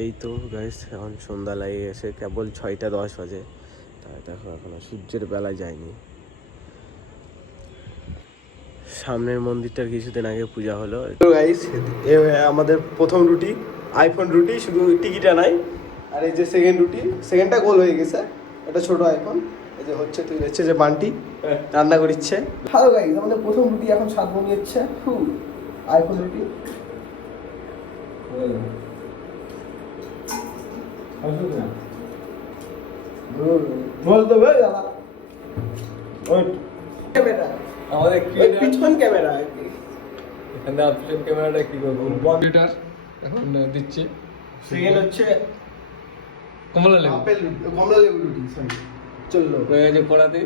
এই তো গাইস এখন সন্ধ্যা লাগে গেছে, কেবল 6টা 10 বাজে। তাই দেখো এখনো সূর্যের বেলা যায়নি। সামনের মন্দিরটার কিছুদিন আগে পূজা হলো। তো গাইস আমাদের প্রথম রুটি আইফোন রুটি, শুধু টিকিটা নাই। আর এই যে সেকেন্ড রুটি, সেকেন্ডটা গোল হয়ে গেছে, এটা ছোট আইফোন। এই যে হচ্ছে তুই হচ্ছে যে বান্টি রান্না করিচ্ছে। ভালো গাইস, আমাদের প্রথম রুটি এখন স্বাদ বনিয়েছে আইফোন রুটি। বলতে ভাই দাদা ওই ক্যামেরা আমাদের পিছন ক্যামেরা এখানে অপশন ক্যামেরাটা কি করবো কম্পিউটার এখন দিচ্ছে। সেকেন্ড হচ্ছে কমলা লেবু, আপেল কমলা লেবু রুটি। সরি চললো হয়ে গেছে পড়াতে।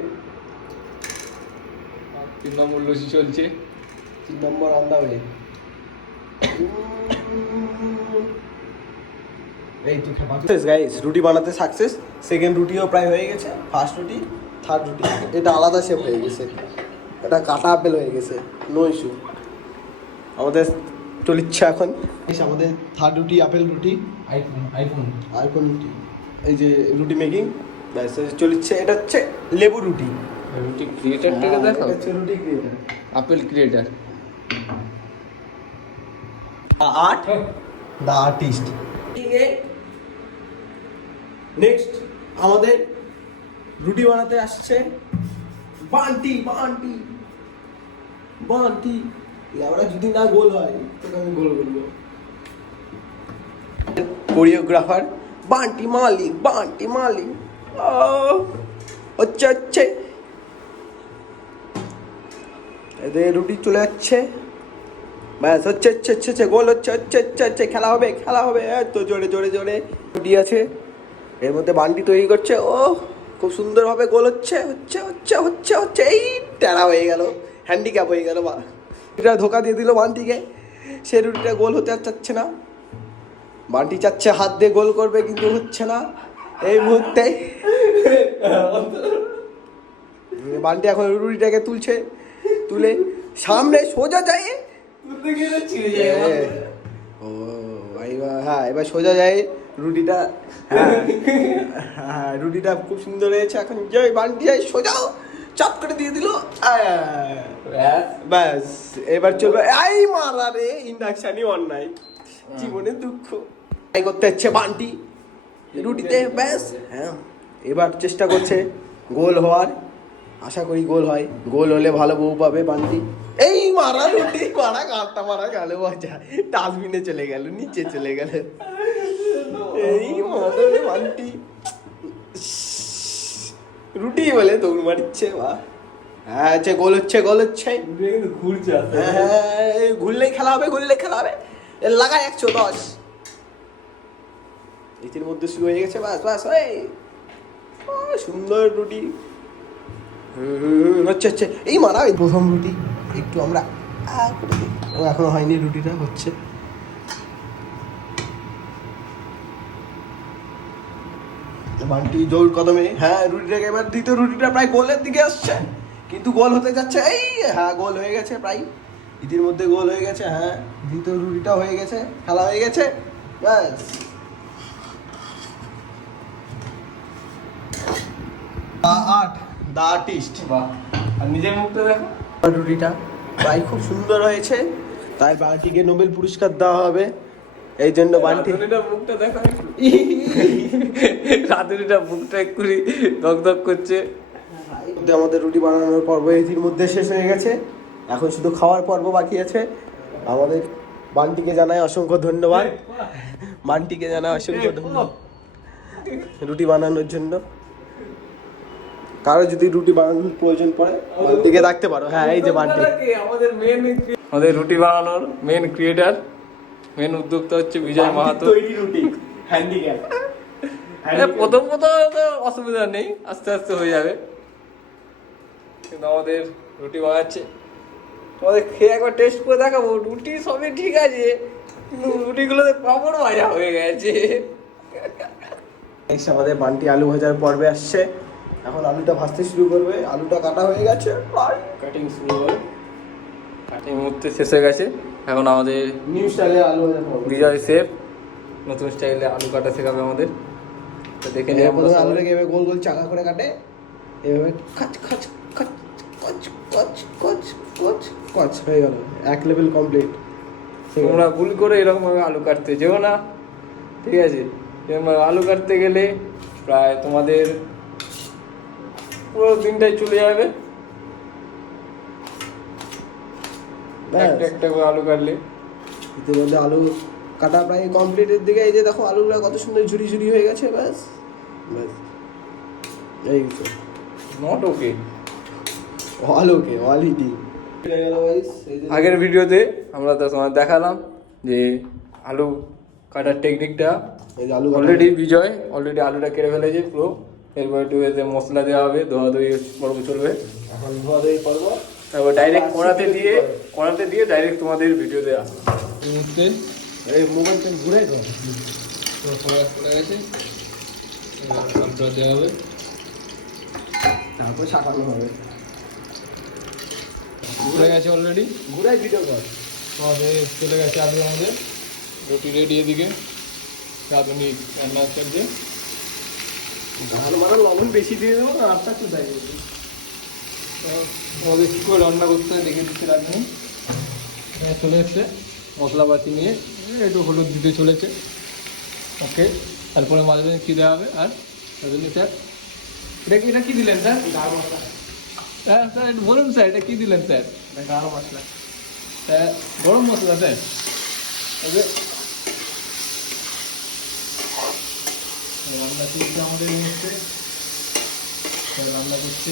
3 নম্বর লসি চলছে। 3 নম্বর আন্দা হয়ে এই তো গাইস রুটি বানাতে সাকসেস। সেকেন্ড রুটিও প্রায় হয়ে গেছে, ফার্স্ট রুটি, থার্ড রুটি। এটা আলাদা শেপ হয়ে গেছে, এটা কাটা আপেল হয়ে গেছে, নো ইস্যু। আমাদের চলিচ্ছে এখন আমাদের থার্ড রুটি, আপেল রুটি, আইফোন রুটি। এই যে রুটি মেকিং চলিচ্ছে। এটা হচ্ছে লেবু রুটি। রুটি ক্রিয়েটারটাকে দেখো, হচ্ছে রুটি creator, apple creator. Art the artist. Next আমাদের রুটি বানাতে আসছে বান্টি। আমরা যদি না গোল হয় তোকে আমি গোল বলবো। কোরিওগ্রাফার বান্টি মালিক হচ্ছে এদের রুটি চলে যাচ্ছে, ব্যাস হচ্ছে গোল হচ্ছে খেলা হবে। তো জোরে রুটি আছে, এর মধ্যে বান্টি তৈরি করছে। ও খুব সুন্দরভাবে গোল হচ্ছে। এই টেরা হয়ে গেল, হ্যান্ডিক্যাপ হয়ে গেল। এটা ধোকা দিয়ে দিল বান্টিকে, সে রুটিটা গোল হতে চাচ্ছে না। বান্টি চাচ্ছে হাত দিয়ে গোল করবে, কিন্তু হচ্ছে না এই মুহূর্তে। বান্টি এখন রুটিটাকে তুলে সামনে সোজা যায়। ও হ্যাঁ, এবার সোজা যায় রুটিটা। হ্যাঁ রুটিটা খুব সুন্দর হয়েছে। এখন যাই বান্টি যাই সোজাও চাপ করে দিয়ে দিল, ব্যাস এবার চলবে। এই মারা রে, ইন্ডাকশনই অন্যায়, জীবনে দুঃখ। তাই করতে হচ্ছে বান্টি রুটিতে, ব্যাস। হ্যাঁ এবার চেষ্টা করছে গোল হওয়ার, আশা করি গোল হয়। গোল হলে ভালো বউ পাবে বান্টি। এই মারা রুটি মারা কাঁটা মারা গেল, ডাস্টবিনে চলে গেল, নিচে চলে গেল। এই মারা বান্টি রুটি বলে দৌড় মারছে। হ্যাঁ গোল হচ্ছে ঘুরছে। হ্যাঁ ঘুরলেই খেলা হবে লাগায় 110। এটির মধ্যে শুরু হয়ে গেছে, বাস সুন্দর রুটি হচ্ছে। এই মারা প্রথম রুটি একটু আমরা এখনো হয়নি, রুটিটা হচ্ছে। বান্টি জোর কদমে, হ্যাঁ রুটিটাকে এবার দ্বিতীয় রুটিটা প্রায় গোলের দিকে আসছে, কিন্তু গোল হতে যাচ্ছে। এই হ্যাঁ গোল হয়ে গেছে, প্রায় ইতির মধ্যে গোল হয়ে গেছে। হ্যাঁ দ্বিতীয় রুটিটা হয়ে গেছে, খেলা হয়ে গেছে, ব্যাস। The artist. আর নিজের মুখটা দেখো, রুটিটা প্রায় খুব সুন্দর হয়েছে, তাই বান্টিকে নোবেল পুরস্কার দেওয়া হবে। এই জন্য বান্টি মুখটা দেখো, রাধুনিটা মুখটা একটু দগদগ করছে। আমাদের রুটি বানানোর পর্ব এটির মধ্যে শেষ হয়ে গেছে, এখন শুধু খাওয়ার পর্ব বাকি আছে। আমাদের বান্টিকে জানাই অসংখ্য ধন্যবাদ, রুটি বানানোর জন্য। কারো যদি রুটি বানানোর প্রয়োজন পড়ে বান্টিকে রাখতে পারো। হ্যাঁ এই যে বান্টি আমাদের রুটি বানানোর মেন ক্রিয়েটার, মেন উদ্যোক্তা হচ্ছে বিজয় মাহাতো। তৈরি রুটি হ্যান্ডিক্যাপ। প্রথম তো অসুবিধা নেই, আস্তে আস্তে হয়ে যাবে। কিন্তু আমাদের রুটি বানাচ্ছে, তোমাদের খেয়ে একবার টেস্ট করে দেখাবো। রুটি সবই ঠিক আছে, কিন্তু রুটিগুলোতে পাঁপড় ভাজা হয়ে গেছে। আমাদের বান্টি আলু ভাজার পর্বে আসছে, এখন আলুটা ভাজতে শুরু করবে। আলুটা কাটা হয়ে গেছে, কাটিং শুরু হবে, কাটিং মুহূর্তে শেষ হয়ে গেছে। এখন আমাদের নিউ স্টাইলে আলু ভাজা বিজয় শেফ নতুন স্টাইলে আলু কাটা শেখাবে আমাদের। তো দেখে নিই এবার আমরা প্রথমে সবাই। আলুটাকে এভাবে গোল গোল চাকা করে কাটে, এভাবে খাচ খাচ খাচ কচ কচ কচ কচ কচ হয়ে গেল, এক লেভেল কমপ্লিট। তোমরা ভুল করে এরকম ভাবে আলু কাটতে যেও না, ঠিক আছে? এরকম আলু কাটতে গেলে প্রায় তোমাদের পুরো দিনটাই চলে যাবে একটা একটা করে আলু কাটলে। ইতিমধ্যে আলু কাটা প্রায় কমপ্লিটের দিকে। এই যে দেখো আলুগুলো কত সুন্দর ঝুড়ি ঝুড়ি হয়ে গেছে। ব্যাস ব্যাস এই তো নট ওকে। আলুকে অলরেডি আগের ভিডিওতে আমরা তো তোমার দেখালাম যে আলু কাটার টেকনিকটা। এই যে আলু অলরেডি বিজয় অলরেডি আলুটা কেটে ফেলেছে পুরো। এরপর একটু এতে মশলা দেওয়া হবে, ধোয়াধুয়ি পর্ব চলবে। এখন ধোয়া ধুয়ি করবো, তারপর ডাইরেক্ট কড়াতে দিয়ে ডাইরেক্ট তোমাদের ভিডিও দেওয়া এই মুহূর্তে। এই মোবাইলটা ঘুরে গেল, পড়ে গেছে, আলুটা দেওয়া হবে, তারপরে ছাপানো হবে। ঘুরে গেছে অলরেডি। ঘুরাই ভিডিও কর। আমাদের চলে গেছে আলু, আমাদের রুটি রেডি। এদিকে রাঁধুনি রান্না চলছে। ধান মারা লবণ বেশি দিয়ে দেবো, আটটা একটু দেয় আমাদের কী করে রান্না করতে হয় দেখে দিচ্ছে রাঁধুনি। চলে এসছে মশলাপাতি নিয়ে, একটু হলুদ দিতে চলেছে। ওকে, তারপরে মাঝে কী দেওয়া হবে? আর রাঁধুনি স্যার এটা কি দিলেন স্যার? গাঢ় মশলা, হ্যাঁ স্যার একটু বলুন স্যার, এটা কী দিলেন স্যার? গাঢ় মশলা, হ্যাঁ গরম মশলা স্যার। ওকে, রান্না চলছে আমাদের এই মুহূর্তে, রান্না করছে।